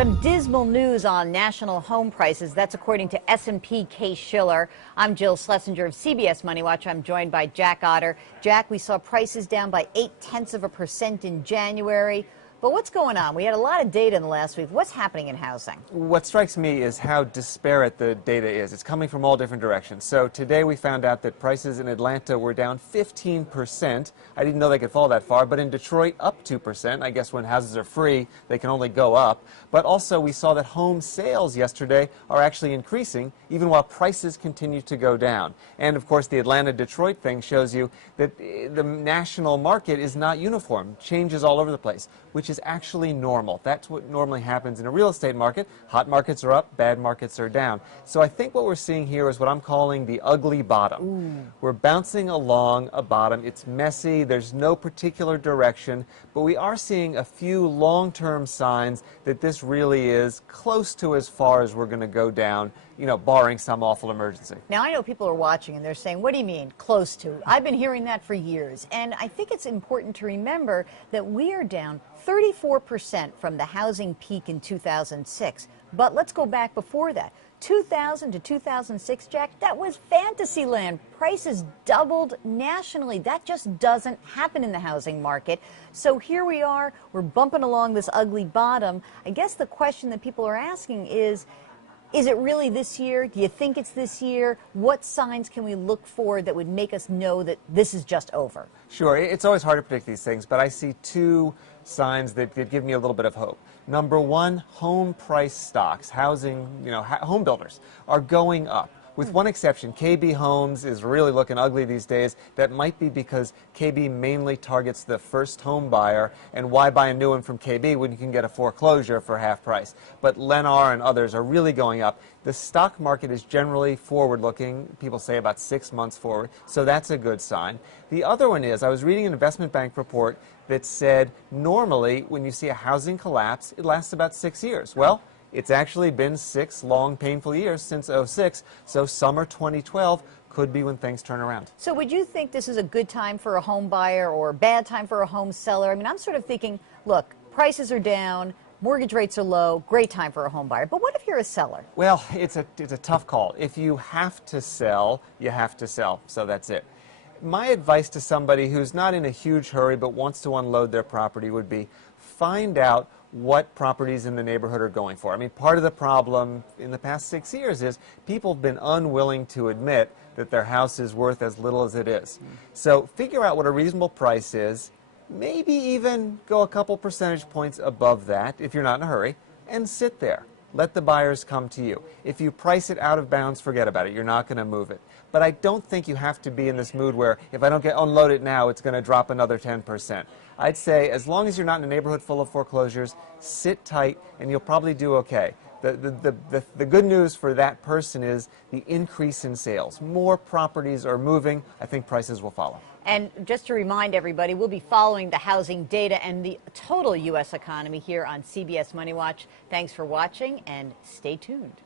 Some dismal news on national home prices. That's according to S&P Case-Shiller. I'm Jill Schlesinger of CBS MoneyWatch. I'm joined by Jack Otter. Jack, we saw prices down by 0.8% in January. But what's going on? We had a lot of data in the last week. What's happening in housing? What strikes me is how disparate the data is. It's coming from all different directions. So today we found out that prices in Atlanta were down 15%. I didn't know they could fall that far, but in Detroit up 2%. I guess when houses are free, they can only go up. But also we saw that home sales yesterday are actually increasing, even while prices continue to go down. And of course the Atlanta-Detroit thing shows you that the national market is not uniform, changes all over the place, which is actually normal. That's what normally happens in a real estate market. Hot markets are up, bad markets are down. So I think what we're seeing here is what I'm calling the ugly bottom. Ooh. We're bouncing along a bottom. It's messy, there's no particular direction, but we are seeing a few long-term signs that this really is close to as far as we're going to go down, you know, barring some awful emergency. Now, I know people are watching and they're saying, what do you mean, close to? I've been hearing that for years. And I think it's important to remember that we are down 34% from the housing peak in 2006. But let's go back before that. 2000 to 2006, Jack, that was fantasy land. Prices doubled nationally. That just doesn't happen in the housing market. So here we are, we're bumping along this ugly bottom. I guess the question that people are asking is it really this year? Do you think it's this year? What signs can we look for that would make us know that this is just over? Sure, it's always hard to predict these things, but I see two signs that give me a little bit of hope. Number one, home price stocks, housing, home builders are going up. With one exception, KB Homes is really looking ugly these days. That might be because KB mainly targets the first home buyer, and why buy a new one from KB when you can get a foreclosure for half price? But Lennar and others are really going up. The stock market is generally forward-looking. People say about 6 months forward, so that's a good sign. The other one is, I was reading an investment bank report that said normally when you see a housing collapse, it lasts about 6 years. Well, it's actually been 6 long, painful years since '06, so summer 2012 could be when things turn around. So would you think this is a good time for a home buyer or a bad time for a home seller? I mean, I'm sort of thinking, look, prices are down, mortgage rates are low, great time for a home buyer. But what if you're a seller? Well, it's a tough call. If you have to sell, you have to sell, so that's it. My advice to somebody who's not in a huge hurry but wants to unload their property would be find out what properties in the neighborhood are going for. I mean, part of the problem in the past 6 years is people have been unwilling to admit that their house is worth as little as it is. So figure out what a reasonable price is, maybe even go a couple percentage points above that if you're not in a hurry, and sit there. Let the buyers come to you. If you price it out of bounds, forget about it. You're not going to move it. But I don't think you have to be in this mood where if I don't unload it now, it's going to drop another 10%. I'd say as long as you're not in a neighborhood full of foreclosures, sit tight and you'll probably do okay. The good news for that person is the increase in sales. More properties are moving. I think prices will follow. And just to remind everybody, we'll be following the housing data and the total U.S. economy here on CBS Money Watch. Thanks for watching and stay tuned.